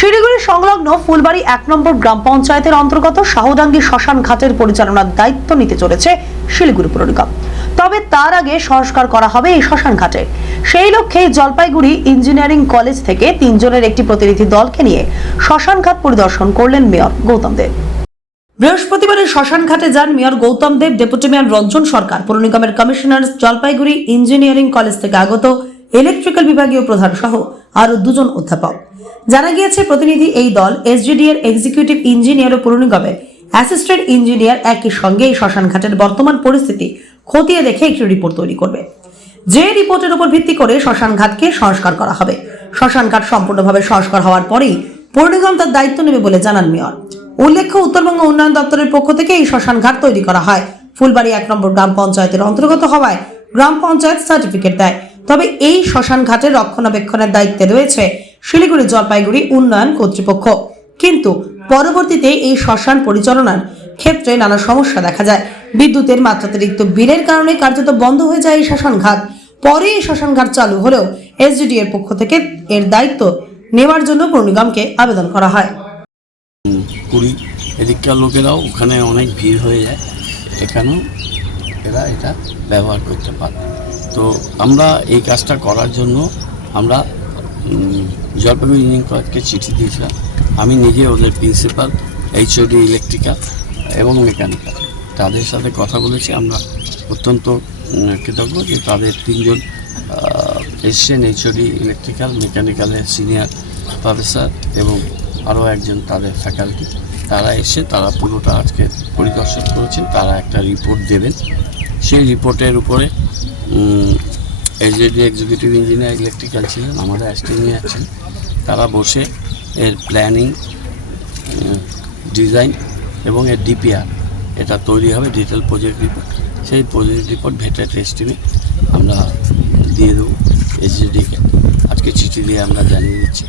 শিলিগুড়ি সংলগ্ন ফুলবাড়ি 1 নম্বর গ্রাম পঞ্চায়েতের অন্তর্গত শাহডাঙ্গি শ্মশান ঘাটের পরিচালনার দায়িত্ব নিতে চলেছে শিলিগুড়ি পৌর নিগম। তবে তার আগে সংস্কার করা হবে এই শ্মশান ঘাটে। সেই লক্ষ্যে জলপাইগুড়ি ইঞ্জিনিয়ারিং কলেজ থেকে 3 জনের একটি প্রতিনিধি দলকে নিয়ে শ্মশান ঘাট পরিদর্শন করলেন মেয়র গৌতম দেব। বৃহস্পতিবারে শ্মশান ঘাটে যান মেয়র গৌতম দেব, ডেপুটি মেয়র রঞ্জন সরকার, পৌর নিগমের কমিশনার, জলপাইগুড়ি ইঞ্জিনিয়ারিং কলেজ থেকে আগত ইলেকট্রিক্যাল বিভাগীয় প্রধান সহ আরো 2 জন অধ্যাপক। জানা গিয়েছে, প্রতিনিধি এই দল এসজিডি এর এক্সিকিউটিভ ইঞ্জিনিয়ার ও পৌর নিগমের অ্যাসিস্ট্যান্ট ইঞ্জিনিয়ার একই সঙ্গে এই শ্মশান ঘাটের বর্তমান পরিস্থিতি খতিয়ে দেখে একটি রিপোর্ট তৈরি করবে। যে রিপোর্টের উপর ভিত্তি করে শ্মশান ঘাটকে সংস্কার করা হবে। শ্মশান ঘাট সম্পূর্ণভাবে সংস্কার হওয়ার পরেই পৌর নিগম তার দায়িত্ব নেবে বলে জানান মেয়র। উল্লেখ্য, উত্তরবঙ্গ উন্নয়ন দপ্তরের পক্ষ থেকে এই শ্মশান ঘাট তৈরি করা হয়। ফুলবাড়ি 1 নম্বর গ্রাম পঞ্চায়েতের অন্তর্গত হওয়ায় গ্রাম পঞ্চায়েত সার্টিফিকেট দেয়। তবে এই শ্মশান ঘাটের রক্ষণাবেক্ষণের দায়িত্বে রয়েছে শিলিগুড়ি জলপাইগুড়ি উন্নয়ন কর্তৃপক্ষ। কিন্তু পরবর্তীতে এই শ্মশান পরিচালনার ক্ষেত্রে নানা সমস্যা দেখা যায়। বিদ্যুতের মাত্রাতিরিক্ত বিলের কারণে কার্যত বন্ধ হয়ে যায় এই শ্মশান ঘাট। পরে এই শ্মশান ঘাট চালু হলেও এসডিডি এর পক্ষ থেকে এর দায়িত্ব নেওয়ার জন্য পৌর নিগমকে আবেদন করা হয়। কুড়ি এদিককার লোকেরাও ওখানে অনেক ভিড় হয়ে যায়, এখানেও এরা এটা ব্যবহার করতে পারে। তো আমরা এই কাজটা করার জন্য আমরা জলপাইগুড়ি ইঞ্জিনিয়ারিং কলেজকে চিঠি দিয়েছিলাম। আমি নিজে ওদের প্রিন্সিপাল, এইচওডি ইলেকট্রিক্যাল এবং মেকানিক্যাল তাদের সাথে কথা বলেছি। আমরা অত্যন্ত কৃতজ্ঞ যে তাদের 3 জন এসছেন, এইচওডি ইলেকট্রিক্যাল, মেকানিক্যালের সিনিয়র প্রফেসর এবং আরও একজন তাদের ফ্যাকাল্টি। তারা এসে তারা পুরোটা আজকে পরিদর্শন করেছেন। তারা একটা রিপোর্ট দেবেন। সেই রিপোর্টের উপরে এসজিডি এক্সিকিউটিভ ইঞ্জিনিয়ার ইলেকট্রিক্যাল ছিলেন, আমাদের অ্যাসিস্ট্যান্ট ইঞ্জিনিয়ার ছিলেন। তারা বসে এর প্ল্যানিং, ডিজাইন এবং এর ডিপিআর এটা তৈরি হবে, ডিটেল প্রজেক্ট রিপোর্ট। সেই প্রজেক্ট রিপোর্ট ভেটেড এস্টিমেট আমরা দিয়ে দেবো এসজিডিকে। আজকে চিঠি দিয়ে আমরা জানিয়ে দিচ্ছি।